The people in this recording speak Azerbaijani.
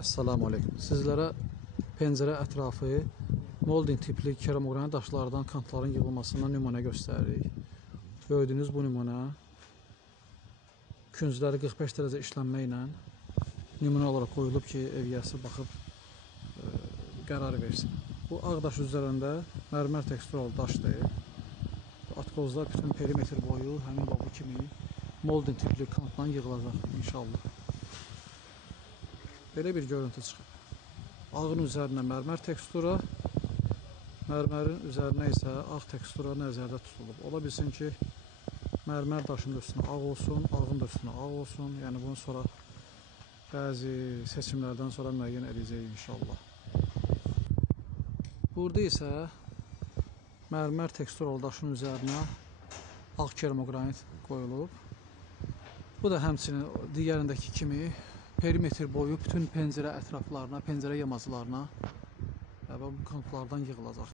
Esselamu Aleyküm. Sizlərə pəncərə ətrafı molding tipli keramogranit daşlardan kantların yığılmasından nümunə göstəririk. Gördüyünüz bu nümunə küncləri 45 dərəcə işlənmə ilə nümunə olaraq qoyulub ki, ev yəsi baxıb qərar versin. Bu ağ daş üzərində mərmər teksturalı daşdır. Atkozlar bütün perimetr boyu həmin bu kimi molding tipli kantdan yığılacaq inşallah. Belə bir görüntü çıxıb. Ağın üzərinə mərmər tekstura, mərmərin üzərinə isə ağ tekstura nəzərdə tutulub. Ola bilsin ki, mərmər daşının üstünə ağ olsun, ağın da üstünə ağ olsun. Yəni bunu sonra bəzi seçimlərdən sonra müəyyən edəcəyik inşallah. Burada isə mərmər teksturalı daşın üzərinə ağ keramogranit qoyulub. Bu da həmçinin digərindəki kimi perimetr boyu bütün pəncərə ətraflarına, pəncərə yamaclarına və bu kantlardan yığılacaq.